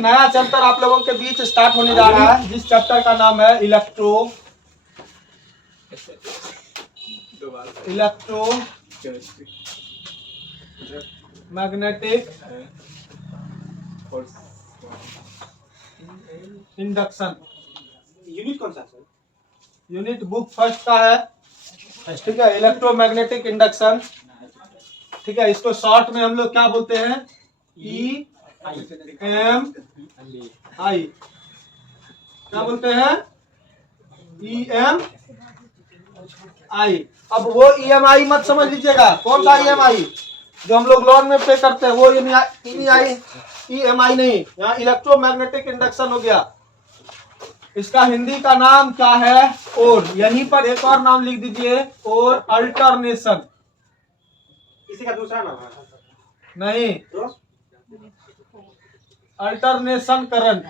नया चैप्टर आप लोगों के बीच स्टार्ट होने जा रहा है, जिस चैप्टर का नाम है इलेक्ट्रो मैग्नेटिक इंडक्शन। यूनिट कौन सा सर? यूनिट बुक फर्स्ट का है, ठीक है, इलेक्ट्रोमैग्नेटिक इंडक्शन। ठीक है, इसको शॉर्ट में हम लोग क्या बोलते हैं? EMI। क्या बोलते हैं? EMI। अब वो EMI मत समझ लीजिएगा। कौन सा EMI जो हम लोग लोन में पे करते हैं, वो EMI नहीं, यहाँ इलेक्ट्रोमैग्नेटिक इंडक्शन हो गया। इसका हिंदी का नाम क्या है? और यहीं पर एक और नाम लिख दीजिए, और अल्टरनेशन। इसी का दूसरा नाम है नहीं, तो? अल्टरनेशन करंट,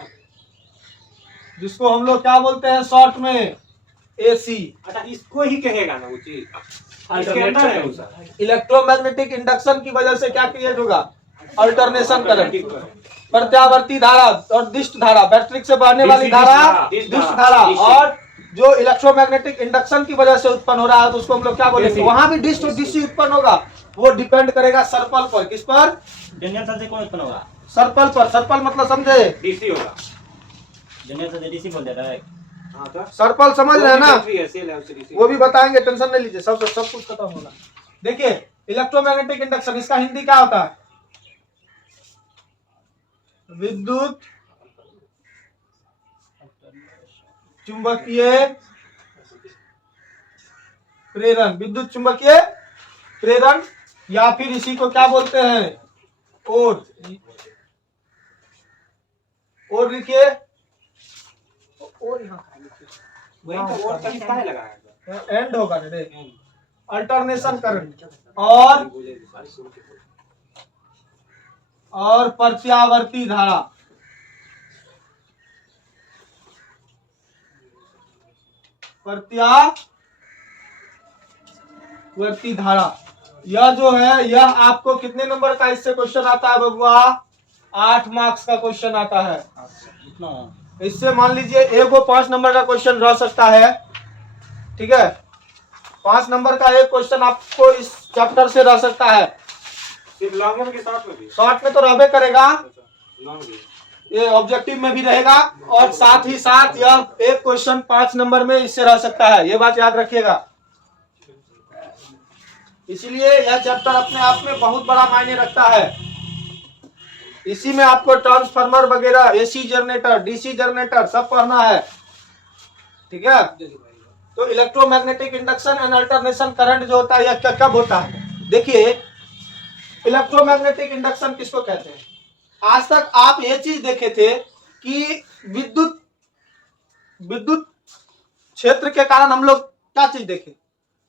जिसको हम लोग क्या बोलते हैं शॉर्ट में? AC। अच्छा, इसको ही कहेगा ना वो चीज, अल्टरनेटर है उसका। इलेक्ट्रोमैग्नेटिक इंडक्शन की वजह से क्या क्रिएट होगा? अल्टरनेशन करंट, प्रत्यावर्ती धारा और दिष्ट धारा, बैटरी से बहने वाली धारा, दिष्ट धारा। और जो इलेक्ट्रोमैग्नेटिक इंडक्शन की वजह से उत्पन्न हो रहा है, तो उसको हम लोग क्या बोलेंगे? वहां भी डिस्ट और डीसी उत्पन्न होगा। वो डिपेंड करेगा सर्पल पर। किस पर? जनरेटर से कौन उत्पन्न होगा? सर्पल पर। सर्पल मतलब समझे? डीसी होगा। जनरेटर से डीसी बोल देता है। हाँ तो सर्पल समझ रहे हैं ना? डीसी वो भी बताएंगे, टेंशन नहीं लीजिए, सब कुछ खत्म होगा। देखिए, इलेक्ट्रोमैग्नेटिक इंडक्शन, इसका हिंदी क्या होता है? विद्युत चुंबकीय प्रेरण। विद्युत चुंबकीय प्रेरण, या फिर इसी को क्या बोलते हैं? और लिखिए, और यहाँ वही तो और का किसका है लगा है? एंड होगा रे। अल्टरनेशन करंट और प्रत्यावर्ती धारा। प्रत्यावर्ती धारा, यह जो है, यह आपको कितने नंबर का इससे क्वेश्चन आता है बबुआ? 8 मार्क्स का क्वेश्चन आता है। इससे मान लीजिए एगो 5 नंबर का क्वेश्चन रह सकता है। ठीक है, 5 नंबर का एक क्वेश्चन आपको इस चैप्टर से रह सकता है। सिर्फ लॉन्ग में के शॉर्ट में भी? शॉर्ट में तो रहबे करेगा, लॉन्ग भी ये ऑब्जेक्टिव में भी रहेगा, और साथ ही साथ यह एक क्वेश्चन 5 नंबर में इससे रह सकता है। ये बात याद रखिएगा। इसीलिए यह चैप्टर अपने आप में बहुत बड़ा मायने रखता है। इसी में आपको ट्रांसफार्मर वगैरह, AC जनरेटर, DC जनरेटर सब पढ़ना है। ठीक है, तो electromagnetic induction and alternation current जो होता है, यह कब होता है? देखिए, इलेक्ट्रोमैग्नेटिक इंडक्शन किसको कहते हैं? आज तक आप ये चीज देखे थे कि विद्युत क्षेत्र के कारण हम लोग क्या चीज देखे,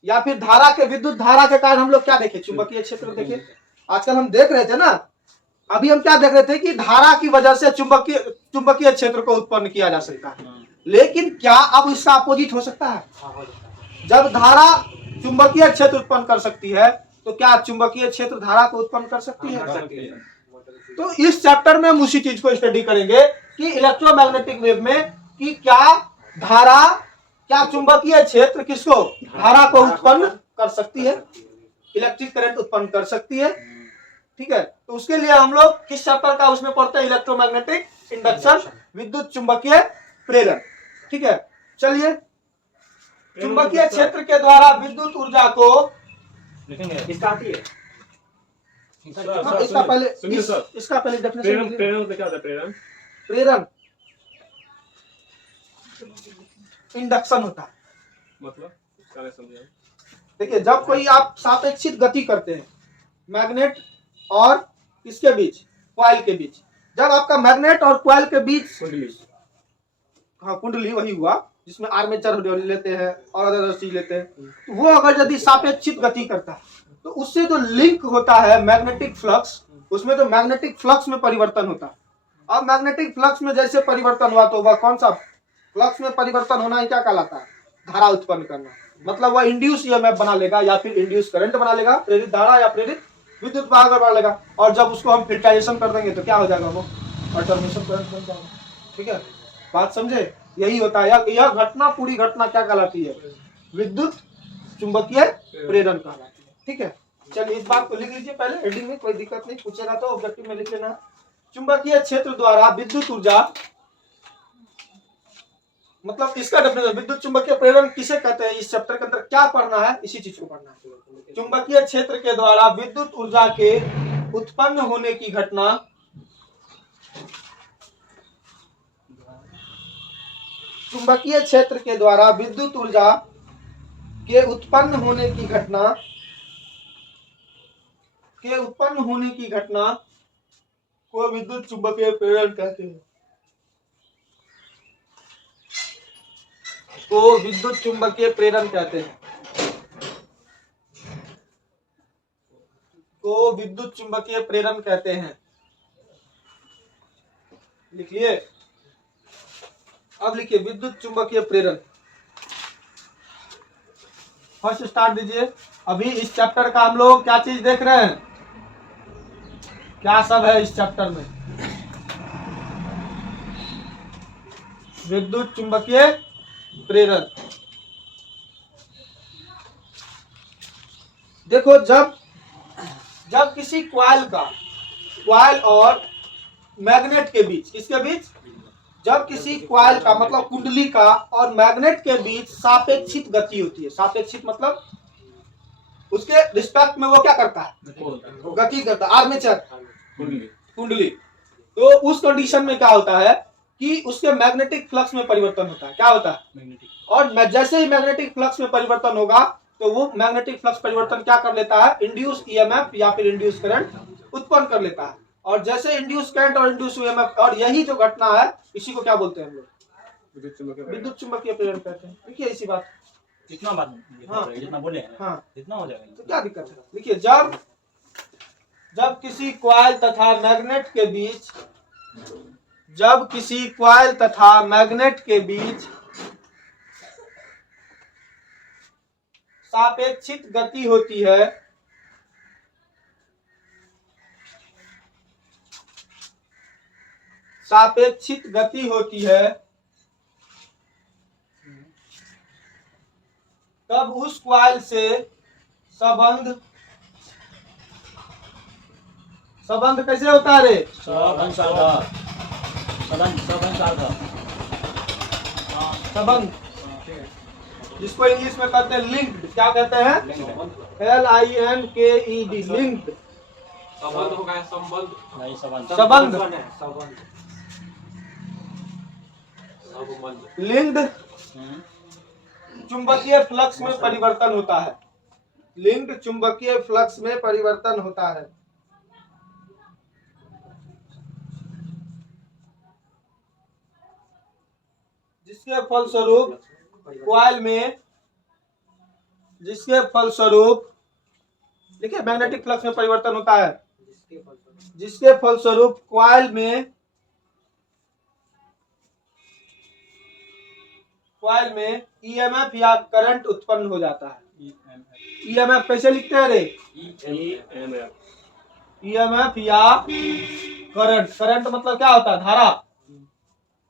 या फिर धारा के, विद्युत धारा के कारण हम लोग क्या देखे? चुंबकीय क्षेत्र देखे। आजकल हम देख रहे थे ना, अभी हम क्या देख रहे थे कि धारा की वजह से चुंबकीय क्षेत्र को उत्पन्न किया जा सकता है। लेकिन क्या अब इसका अपोजिट हो सकता है? जब धारा चुंबकीय क्षेत्र उत्पन्न कर सकती है, तो क्या चुंबकीय क्षेत्र धारा को उत्पन्न कर सकती है? तो इस चैप्टर में हम उसी चीज को स्टडी करेंगे कि इलेक्ट्रोमैग्नेटिक वेव में कि क्या धारा, क्या चुंबकीय क्षेत्र किसको? धारा को उत्पन्न कर सकती है, इलेक्ट्रिक करंट उत्पन्न कर सकती है। ठीक है, तो उसके लिए हम लोग किस चैप्टर का उसमें पढ़ते हैं? इलेक्ट्रोमैग्नेटिक इंडक्शन, विद्युत चुंबकीय प्रेरण। ठीक है, चलिए, चुंबकीय क्षेत्र के द्वारा विद्युत ऊर्जा को इसका आती है। इसका पहले डेफिनेशन। प्रेरण क्या होता है? प्रेरण इंडक्शन होता है। मतलब इसका नहीं समझा। देखिए, जब कोई आप सापेक्षित गति करते हैं मैग्नेट और किसके बीच? कॉइल के बीच। जब आपका मैग्नेट और कॉइल के बीच, हाँ कुंडली वही हुआ जिसमें आर्मेचर लेते हैं और अदर चीज लेते हैं, तो वो अगर यदि सापेक्षित गति करता है, तो उससे जो लिंक होता है मैग्नेटिक फ्लक्स, उसमें तो मैग्नेटिक फ्लक्स में परिवर्तन होता है। अब मैग्नेटिक फ्लक्स में जैसे परिवर्तन हुआ, तो वह कौन सा फ्लक्स में परिवर्तन होना ही क्या कहलाता है? धारा उत्पन्न करना। मतलब वह इंड्यूस ईएमएफ बना लेगा, या फिर इंड्यूस करंट बना लेगा, प्रेरित धारा या प्रेरित विद्युत वाहक बना लेगा। और जब उसको हम फिल्टराइजेशन कर देंगे तो क्या हो जाएगा? वो अल्टरनेशन करंट बन जाएगा। ठीक है, बात समझे? यही होता है। यह घटना, पूरी घटना क्या कहलाती है? विद्युत चुंबकीय प्रेरण कहलाती है। ठीक है, चलिए इस बात को लिख लीजिए पहले हेडिंग में, कोई दिक्कत नहीं, पूछेगा तो ऑब्जेक्टिव में लिख लेना। चुंबकीय क्षेत्र द्वारा विद्युत ऊर्जा, मतलब इसका डेफिनेशन, विद्युत चुंबकीय प्रेरण किसे कहते हैं, इस चैप्टर के अंदर क्या पढ़ना है, इसी चीज को पढ़ना है। चुंबकीय क्षेत्र के द्वारा विद्युत ऊर्जा के उत्पन्न होने की घटना, चुंबकीय क्षेत्र के द्वारा विद्युत ऊर्जा के उत्पन्न होने की घटना, को विद्युत चुंबकीय प्रेरण कहते हैं। को विद्युत चुंबकीय प्रेरण कहते हैं। को विद्युत चुंबकीय प्रेरण कहते हैं। लिखिए, अब लिखिए विद्युत चुंबकीय प्रेरण। फर्स्ट स्टार्ट दीजिए। अभी इस चैप्टर का हम लोग क्या चीज देख रहे हैं, क्या सब है इस चैप्टर में? विद्युत चुंबकीय प्रेरण। देखो, जब किसी क्वाइल और मैग्नेट के बीच, किसके बीच? जब किसी क्वाइल का मतलब कुंडली का और मैग्नेट के बीच सापेक्षित गति होती है। सापेक्षित मतलब उसके रिस्पेक्ट में वो क्या करता है? वो गति करता है। आर्मेचर कुंडली। तो उस कंडीशन में क्या होता है कि उसके मैग्नेटिक फ्लक्स में परिवर्तन होता है। क्या होता है? और जैसे ही मैग्नेटिक फ्लक्स में परिवर्तन होगा तो वो मैग्नेटिक फ्लक्स परिवर्तन क्या कर लेता है? इंड्यूस ईएमएफ या फिर इंड्यूस करंट उत्पन्न कर लेता है। और जैसे इंड्यूस करंट और इंड्यूस ईएमएफ, और यही जो घटना है इसी को क्या बोलते हैं हम लोग? विद्युत चुंबकीय प्रेरण कहते हैं। देखिए इसी बात, जितना बात, हाँ, जितना बोले हैं, हाँ, जितना हो जाएगा। तो क्या दिक्कत है? देखिए, जब किसी क्वाइल तथा मैग्नेट के बीच, जब किसी क्वाइल तथा मैग्नेट के बीच सापेक्षित गति होती है, सापेक्षित गति होती है, तब उस क्वाइल से संबंध कैसे होता है रे? संबंध, जिसको इंग्लिश में कहते हैं लिंक्ड। क्या कहते हैं? LINKED, linked. संबंध हो गया, संबंध नहीं, संबंध। लिंक्ड चुंबकीय फ्लक्स में परिवर्तन होता है। लिंक्ड चुंबकीय फ्लक्स में परिवर्तन होता है। जिसके फलस्वरूप क्वाइल में, जिसके फलस्वरूप, देखिए मैग्नेटिक फ्लक्स में परिवर्तन होता है, जिसके फलस्वरूप क्वाइल में ईएमएफ या करंट उत्पन्न हो जाता है। ईएमएफ कैसे लिखते हैं रे? ईएमएफ या करंट। करंट मतलब क्या होता है?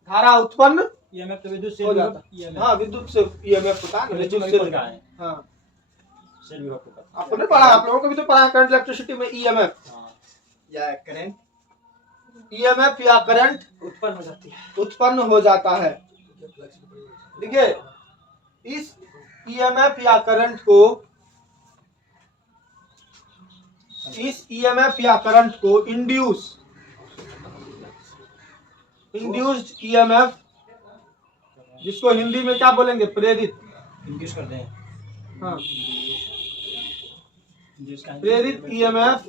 धारा उत्पन्न ईएमएफ तो विद्युत से हो जाता है। हाँ, विद्युत से ईएमएफ होता है। विद्युत से, हाँ, आपको नहीं पढ़ा? आप लोगों को भी तो पढ़ा है करंट इलेक्ट्रिसिटी में। ईएमएफ या करंट, ईएमएफ या करंट उत्पन्न हो जाती है, उत्पन्न हो जाता है। देखिए, इस ईएमएफ या करंट को, इस ईएमएफ या करंट को इंड्यूस्ड ईएमएफ, जिसको हिंदी में क्या बोलेंगे? प्रेरित। इंड्यूस करते हैं। हाँ, इंड्यूस का प्रेरित ईएमएफ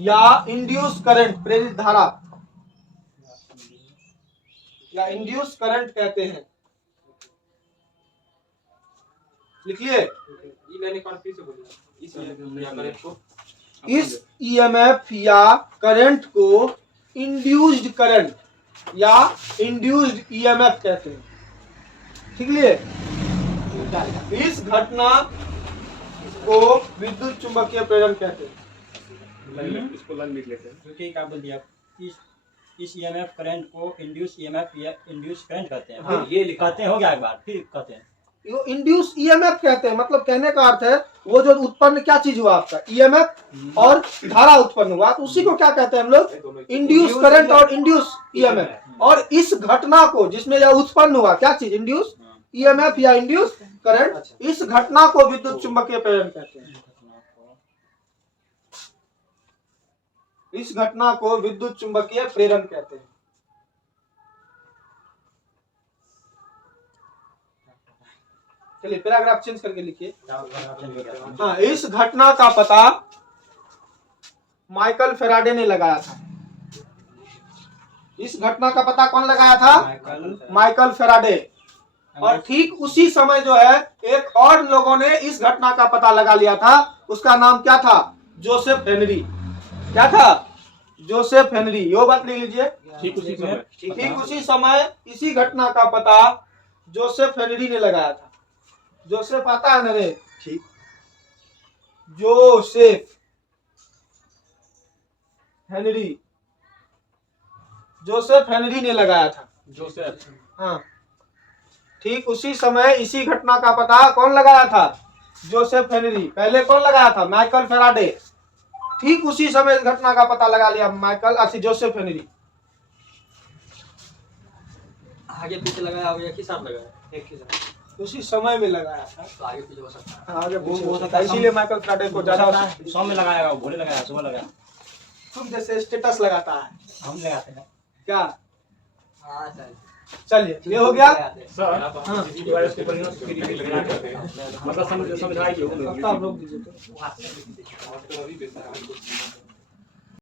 या इंड्यूस करंट, प्रेरित धारा या इंड्यूस करंट कहते हैं। लिखिए, इस ईएमएफ या करंट को इंड्यूस्ड करंट या इंड्यूस्ड ईएमएफ कहते हैं। ठीक है, इस घटना को विद्युत चुंबकीय प्रेरण कहते हैं। इसको लाइन लिख लेते हैं। क्योंकि क्या बोल दिया, इस इस ईएमएफ करंट को इंड्यूस ईएमएफ या इंड्यूस करंट कहते हैं। हाँ। ये लिखा कहते हैं हो गया एक बार, फिर कहते हैं यो इंड्यूस ईएमएफ कहते हैं, मतलब कहने का अर्थ है वो जो उत्पन्न क्या चीज हुआ आपका ईएमएफ और धारा उत्पन्न हुआ, तो उसी को क्या कहते हैं हम लोग, इंड्यूस करंट और इंड्यूस ईएमएफ। और इस घटना को जिसमें यह उत्पन्न हुआ क्या चीज, इंड्यूस ईएमएफ या इंड्यूस करंट, इस घटना को विद्युत चुंबकीय प्रेरण कहते हैं। इस घटना को विद्युत चुंबकीय प्रेरण कहते हैं। चलिए पैराग्राफ चेंज करके लिखिए। हाँ, इस घटना का पता माइकल फेराडे ने लगाया था। इस घटना का पता कौन लगाया था, माइकल फेराडे। और ठीक उसी समय जो है एक और लोगों ने इस घटना का पता लगा लिया था, उसका नाम क्या था, जोसेफ हेनरी। क्या था, जोसेफ हेनरी। यो बात लिख लीजिए। ठीक उसी समय ठीक उसी समय इसी घटना का पता जोसेफ हेनरी ने लगाया था। जोसेफ आता है ना रे, ठीक, जोसेफ हेनरी, जोसेफ हेनरी ने लगाया था। जोसेफ। हाँ, ठीक उसी समय इसी घटना का पता कौन लगाया था, जोसेफ हेनरी। पहले कौन लगाया था, माइकल फेराडे। ठीक उसी समय इस घटना का पता लगा लिया माइकल अच्छी जोसेफ हेनरी। आगे पीछे लगाया हो, एक ही साथ लगाया, एक ही साथ। उसी समय में लगाया था। तो आगे पीछे हो सकता है। हाँ, आगे पीछे वो हो सकता है, सकता है। इसीलिए माइकल फेराडे को ज्यादा सौ में लगाया, भोले लगाया, सुबह लगाया, तुम जैसे स्टेटस लगाता है हम लगाते हैं। क्या। हाँ सर, चलिए ये हो गया। सर हाँ। इसी बार इसके परिणाम से फिर रिपीट लगाना करते हैं, मतलब समझाइए। आप रोक दीजिए तो। वो हाथ से